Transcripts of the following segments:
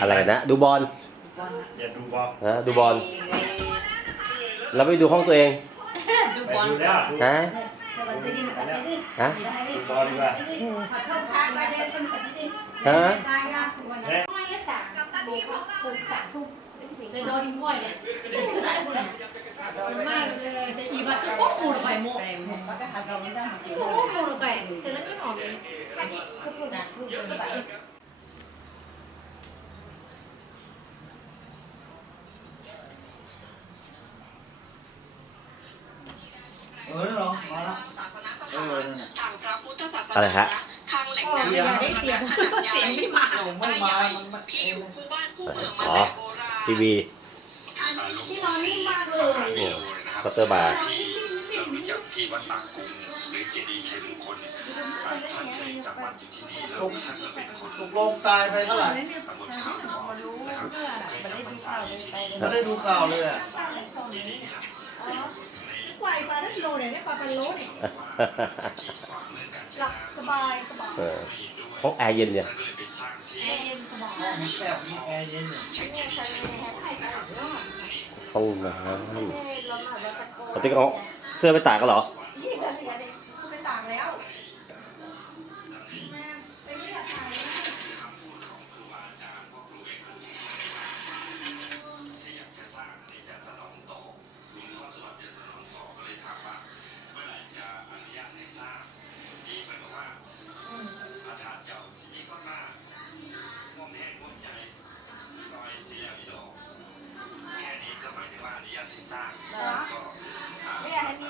อะไรนะดูบอลอย่าดูบอลนะดูบอลเราไปดูห้องตัวเองดูบอลแล้วฮะฮะดูบอลดีกว่าฮะโดนง่อยเนี่ยสายคนมากเลยแต่อีบัตก็ควบคุมไปหมดควบคุมไปเสร็จแล้วก็หอมเลยอะไรฮะทางแหล่งน้ำได้เสียงขนาดใหญ่ไม่มาไม่มาที่อยู่คู่บ้านคู่เมืองมาแต่โบราณทีวีที่นอนนิ่มมากเลย เคาน์เตอร์บาร์ที่เรารู้จักที่วัดปากกุงหรือเจดีย์ชัยมงคลท่านเคยจำวัดอยู่ที่นี่แล้วท่านก็เป็นคนตกลงตายไปเท่าไหร่ตำบลขาวทองนะครับเคยจำพรรษาอยู่ที่นี่ไม่ได้ดูข่าวเลยอ่ะเจดีย์นี่แหละไหวปลาได้โลเนี่ยปลาเป็นโลเนี่ยหลับสบายสบายห้องแอร์เย็นเนี่ยท่านก็เลยไปสร้างที่ เย็นสบาย ห้องแซ่บมีแอร์เย็นเนี่ย เจดีย์ชัยมงคลนะครับที่นี่ ห้องน้ำปกติเอาเสื้อไปตากกันเหรอไปตากแล้วคำพูดของครูบาอาจารย์พ่อครูแม่ครูที่อยากจะสร้างนี่จะสนองต่อหลวงพ่อสวดจะสนองต่อก็เลยถามว่าเมื่อไหร่จะอนุญาตให้สร้างที่เพิ่นบอกว่าพระธาตุเจ้าสิมีคนมากงมแห้งงมใจซอยสีเหลี่ยมอีดอกแค่นี้ก็หมายถึงว่าอนุญาตให้สร้างก็ไม่อยากให้มี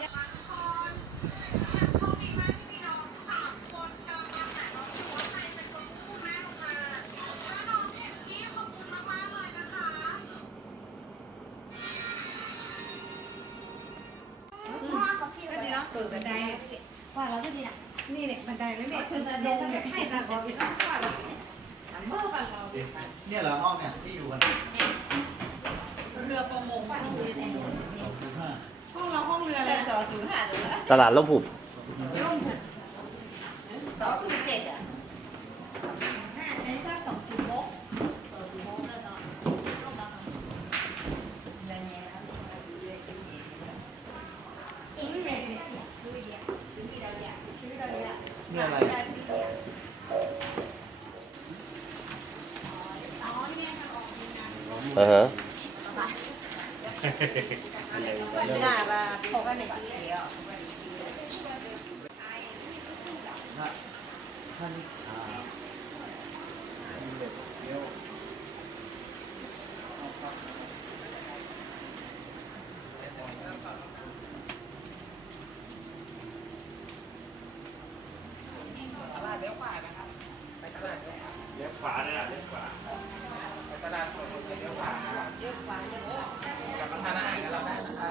เปิดบันไดว่าเราก็ดีอ่ะนี่เนี่ยบันไดแล้วเนี่ยชนบันไดสักให้ตาบอดไปสักว่าเราเมื่อวันเราเนี่ยเหรอห้องเนี่ยที่อยู่กันเรือประมงห้องเราห้องเรือเลย205เลยนะตลาดล่มผุบ207อ่ะอันนี้ก็206206แล้วตอนเนี่ยอะไรฮะหน้าบ้าพกกันในจีเดียวท่านชาเดี๋ยวเลี้ยวขวาเลยนะเลี้ยวขวาไปตลาดสดเลี้ยวขวากลับมาทานอาหารกันเราได้นะคะ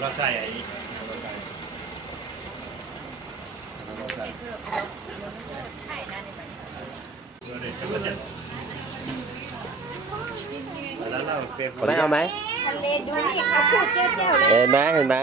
เราใส่ไอ้นี่ใช่นะในบัตรแล้วเราเป็นไม่เอาไหม ทะเลดูนี่เขาพูดเจ้าเลยเห็นไหมเห็นไหม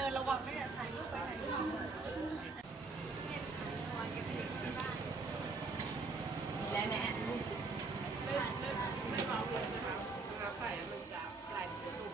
ดินระวังไม่อย่าถ่ายรูปไปไหนแล้วแน่ไม่บอกเลยนะคะใส่มันจะไหลจะถูก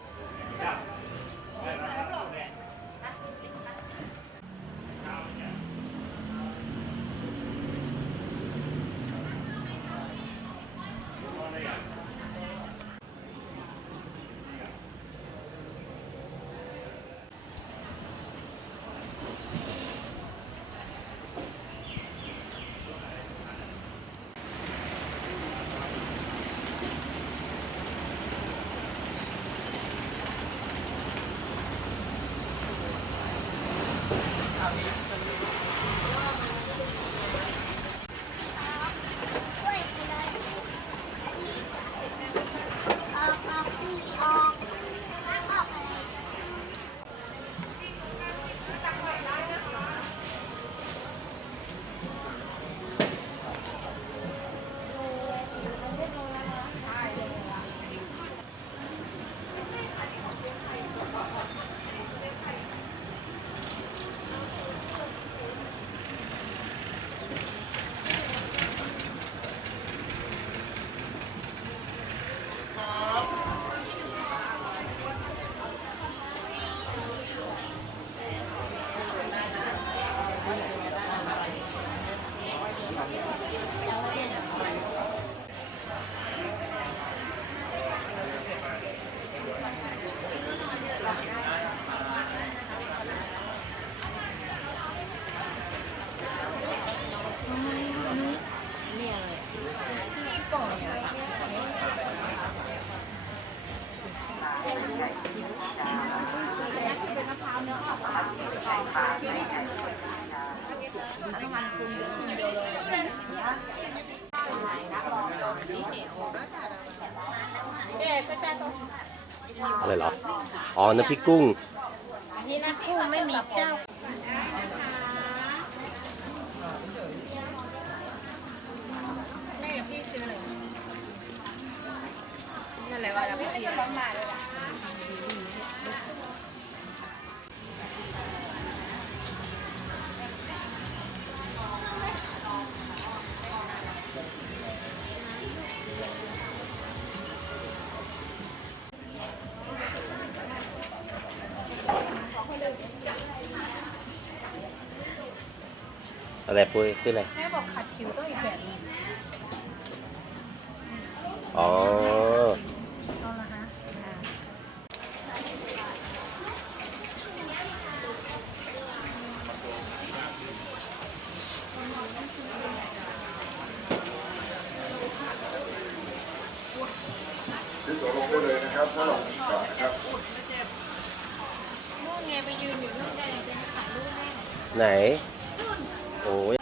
อะไรเหรอ อ๋อ น้ำพริกกุ้ง นี่นะกุ้งไม่มีเจ้าแม่กับพี่ซื้ออะไรนั่นแหละว่าเราไม่ได้ร้อนมาเลยล่ะอะไรปุ้ยซื้ออะไร แม่บอกขัดคิ้วต้องอีกแบบนึง อ๋อ เอาละฮะที่ตกลงได้เลยนะครับถ้าเราก่อนนะครับ นู่นไงไปยืนอยู่นู่นได้เลยเป็นถ่ายรูปแม่ ไหน โอ้ย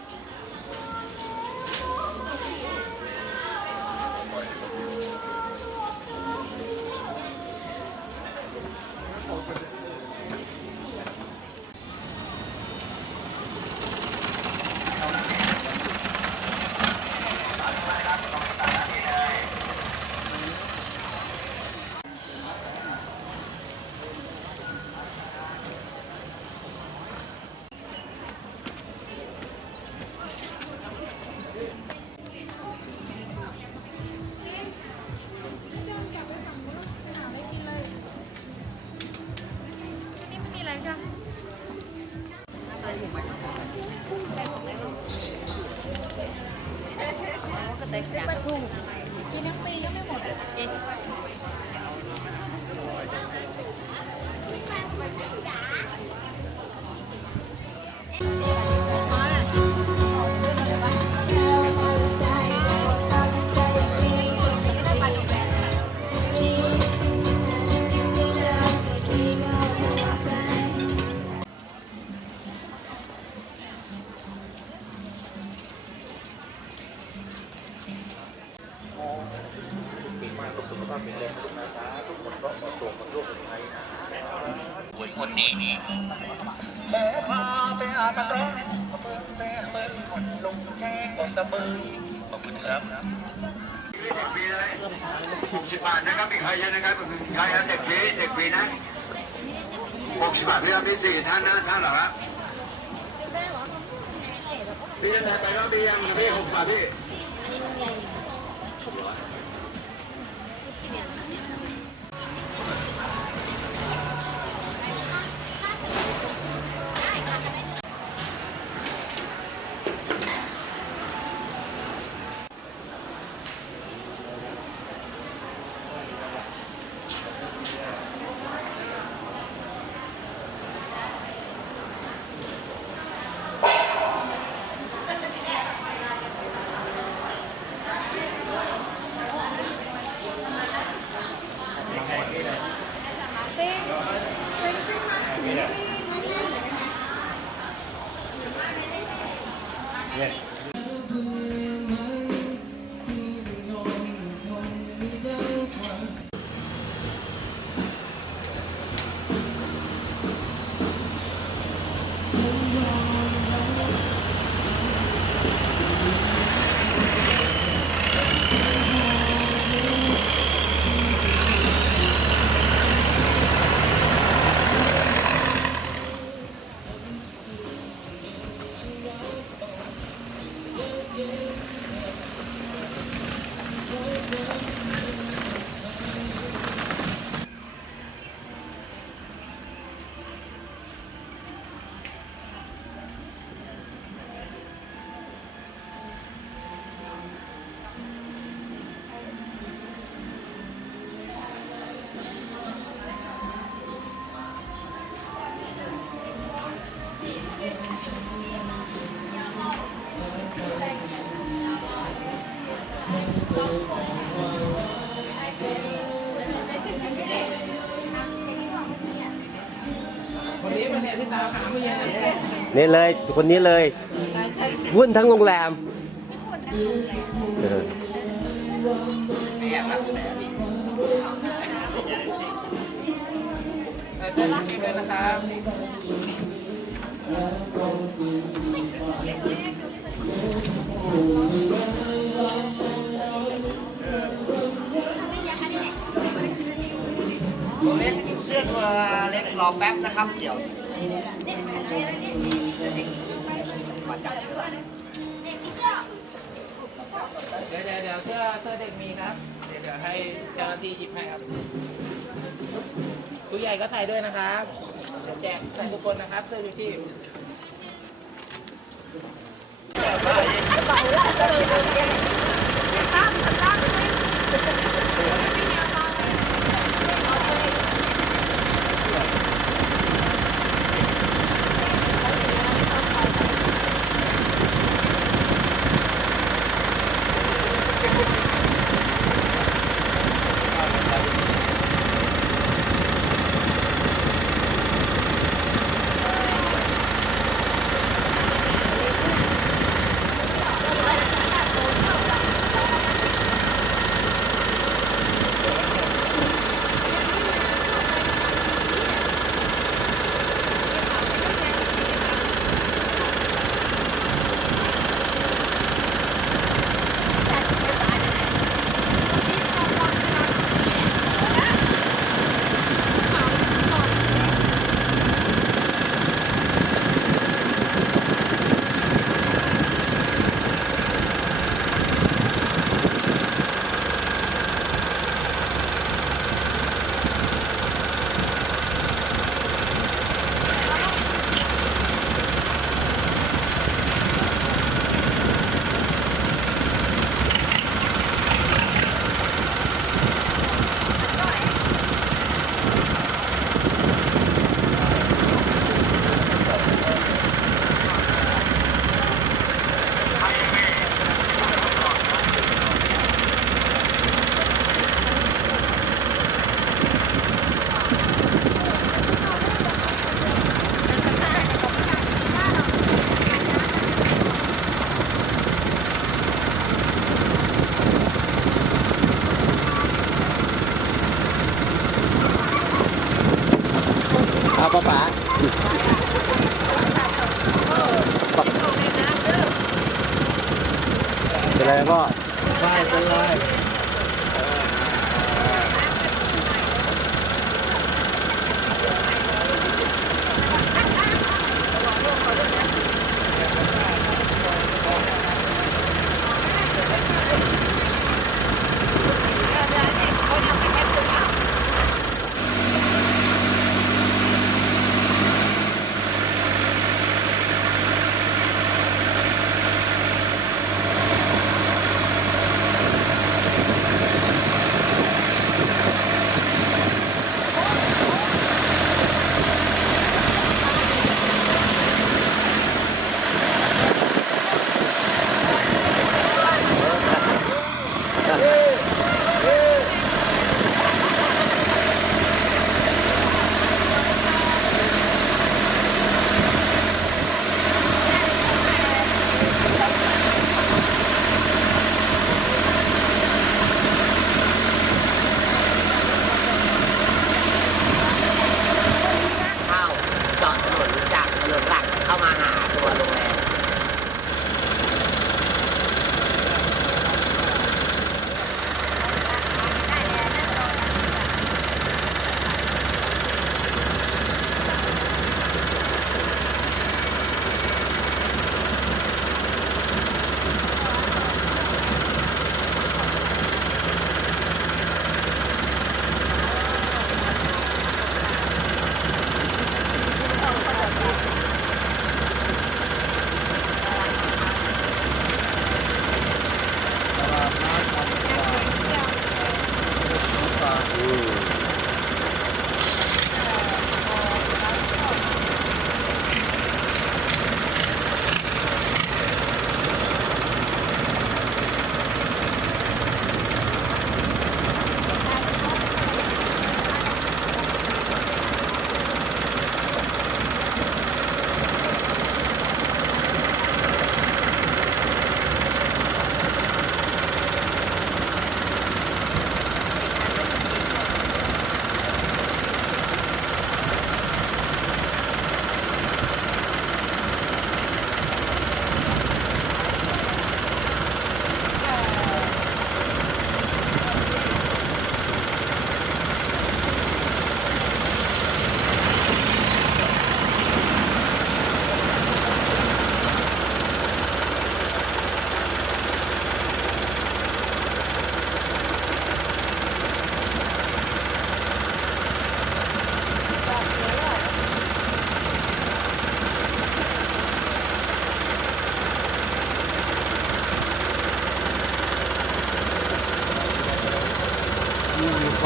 ปลาทูกินทั้งปีก็ไม่หมดเลยเอ๊ะ คนนี้นี่หมอพาไปอาบน้ำเบิ่งแม่เบิ่งคนลงแช่ของตะเบยขอบคุณครับ60 บาทนะครับอีกใครเยอะนะครับใครเด็กฟรีนะ 60 บาทพี่ครับพี่4ท่านนะท่านเหรอครับพี่จะไปแล้วพี่ยังพี่6 บาทพี่วันนี้มันเนี่ยที่ตามหาเมื่อเย็นเนี่ย นี่เลยคนนี้เลยวุ่นทั้งโรงแรมเออ แอบรับแต่นี่เดินที่ด้วยนะครับ เล็กเสื้อตัวเล็กรอแป๊บนะครับเดี๋ยว เดี๋ยวเสื้อเด็กมีครับ เดี๋ยวให้เจ้าหน้าที่หยิบให้ครับผู้ใหญ่ก็ใส่ด้วยนะครับแจกใส่ทุกคนนะครับเสื้อชูชีพ ป้าป๋าเป็นไรพ่อ ไม่เป็นไร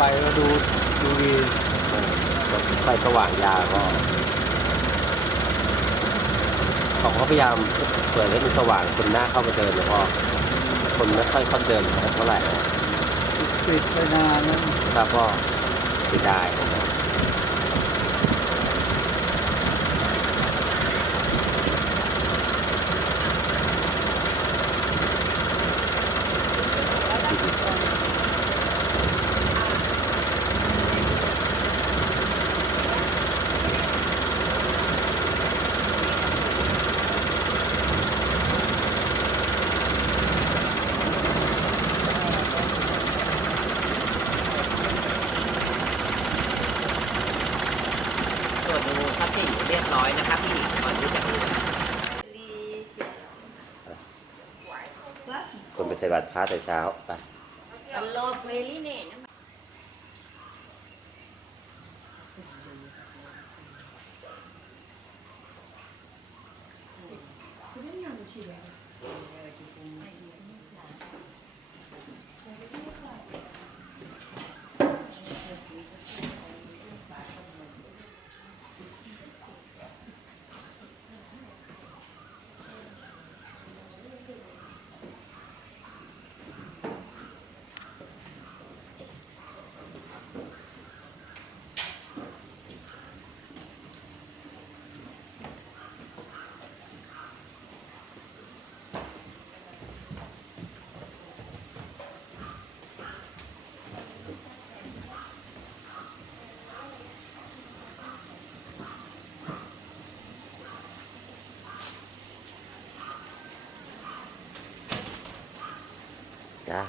ไฟแล้วดูดีไฟสว่างยาวก็เขาพยายามเปิดให้มันสว่างคนหน้าเข้ามาเดินแล้วก็คนไม่ค่อยเข้าเดินเท่าไหร่นะปิดไปนานนะครับก็เสียดายนะตรวจดูทรัพย์สินเรียบร้อยนะครับพี่ก่อนที่จะดู คนไปใส่บาตรพระแต่เช้าไป รอเพลลี่เนี่ย จ้า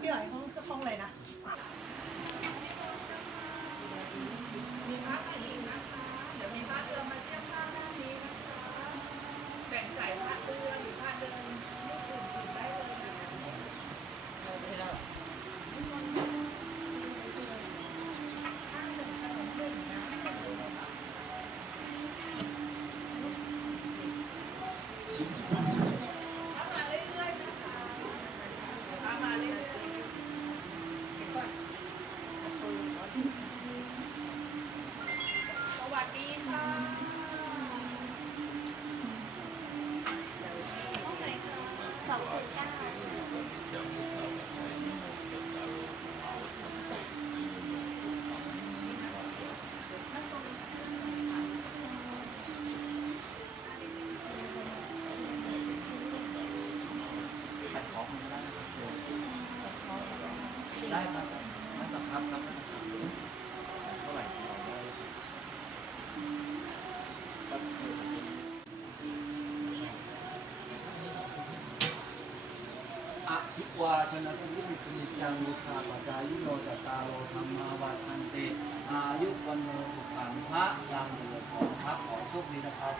พี่หอยเขาจะคล้องเลยนะได้ครับไม่ต้องครับครับเท่าไหร่อะทิวาชนะสุขิมิสิจังมุขะปัจจายุโนจัตตาโรธรรมาวัฏันเตอายุวันโนสุขังพระยังเหลือของพระขอโชคดีนะครับ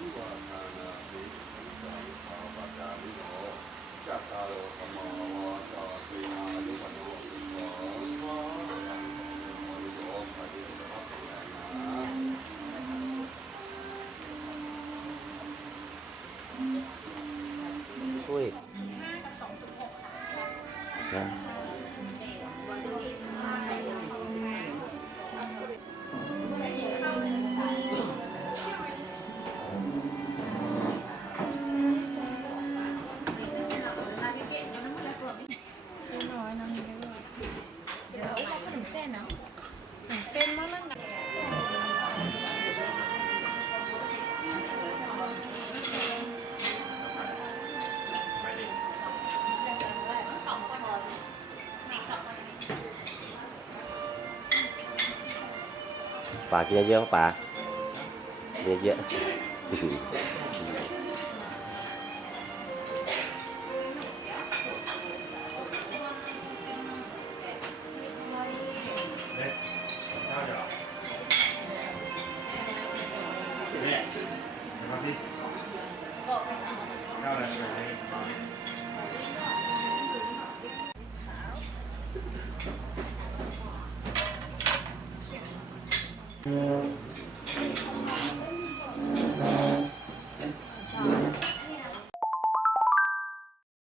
วิวาทานาภิสาวิภาปจาริโยจัตตาโรธรรมาวาจาสีอายุวันโนสุขังพระยังโยปฏิสัพพะนะ อุ้ยนะ เดี๋ยวเอาขนมเส้นนะขนมเส้นมากนั่นนะ ป๋ากินเยอะๆป๋าเยอะๆ